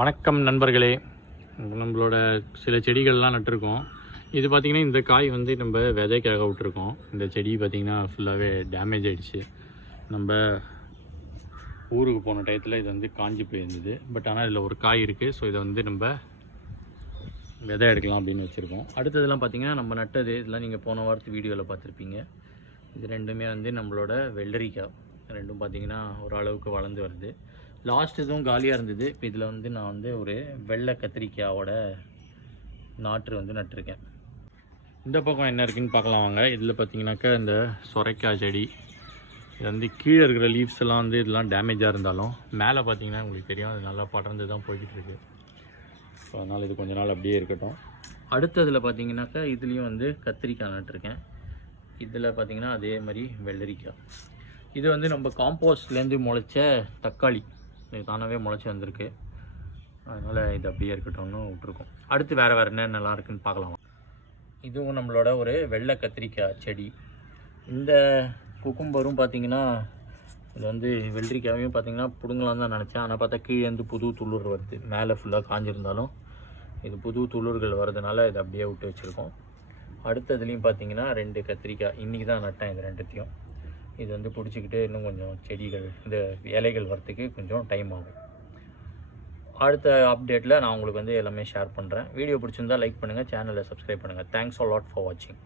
வணக்கம் நண்பர்களே. நம்மளோட சில செடிகள்லாம் நட்டிருக்கோம். இது பார்த்திங்கன்னா இந்த காய் வந்து நம்ம விதைக்காக விட்டுருக்கோம். இந்த செடி பார்த்திங்கன்னா ஃபுல்லாகவே டேமேஜ் ஆகிடுச்சு. நம்ம ஊருக்கு போன டயத்தில் இது வந்து காஞ்சி போயிருந்தது. பட் ஆனால் இதில் ஒரு காய் இருக்குது. ஸோ இதை வந்து நம்ம விதை எடுக்கலாம் அப்படின்னு வச்சுருக்கோம். அடுத்ததெல்லாம் பார்த்திங்கன்னா நம்ம நட்டது இதெல்லாம் நீங்கள் போன வாரத்து வீடியோவில் பார்த்துருப்பீங்க. இது ரெண்டுமே வந்து நம்மளோட வெள்ளரிக்காய். ரெண்டும் பார்த்திங்கன்னா ஒரு அளவுக்கு வளர்ந்து வருது. லாஸ்ட் இதுவும் காலியாக இருந்தது. இப்போ இதில் வந்து நான் வந்து ஒரு வெள்ளை கத்திரிக்காயோட நாற்று வந்து நட்டிருக்கேன். இந்த பக்கம் என்ன இருக்குதுன்னு பார்க்கலாம் வாங்க. இதில் பார்த்தீங்கன்னாக்கா இந்த சொரைக்காய் செடி. இது வந்து கீழே இருக்கிற லீவ்ஸ் எல்லாம் வந்து இதெல்லாம் டேமேஜாக இருந்தாலும் மேலே பார்த்தீங்கன்னா உங்களுக்கு தெரியும், அது நல்லா படர்ந்து தான் போய்கிட்டு இருக்கு. ஸோ அதனால் இது கொஞ்ச நாள் அப்படியே இருக்கட்டும். அடுத்ததில் பார்த்தீங்கன்னாக்கா இதுலேயும் வந்து கத்திரிக்காய் நட்டிருக்கேன். இதில் பார்த்தீங்கன்னா அதே மாதிரி வெள்ளரிக்காய். இது வந்து நம்ம காம்போஸ்ட்லேருந்து முளைச்ச தக்காளி. இது தானாகவே முளைச்சி வந்திருக்கு. அதனால் இது அப்படியே இருக்கட்டும்னு விட்ருக்கோம். அடுத்து வேறு என்னென்னலாம் இருக்குதுன்னு பார்க்கலாம். இதுவும் நம்மளோட ஒரு வெள்ளை கத்திரிக்காய் செடி. இந்த குக்கும்பரும் பார்த்திங்கன்னா இது வந்து வெள்ளரிக்காயும் பார்த்திங்கன்னா பிடுங்கலாம் தான் நினச்சேன். ஆனால் பார்த்தா கீழேருந்து புது துளிர் வருது. மேலே ஃபுல்லாக காஞ்சிருந்தாலும் இது புது துளிர்கள் வர்றதுனால இதை அப்படியே விட்டு வச்சுருக்கோம். அடுத்ததுலேயும் பார்த்திங்கன்னா 2 கத்திரிக்காய். இன்றைக்கி தான் நட்டேன் இது ரெண்டுத்தையும். இது வந்து பிடிச்சிக்கிட்டு இன்னும் கொஞ்சம் செடிகள் இந்த இலைகள் வரத்துக்கு கொஞ்சம் டைம் ஆகும். அடுத்த அப்டேட்டில் நான் உங்களுக்கு வந்து எல்லாமே ஷேர் பண்ணுறேன். வீடியோ பிடிச்சிருந்தால் லைக் பண்ணுங்கள், சேனலை சப்ஸ்கிரைப் பண்ணுங்கள். Thanks a lot for watching.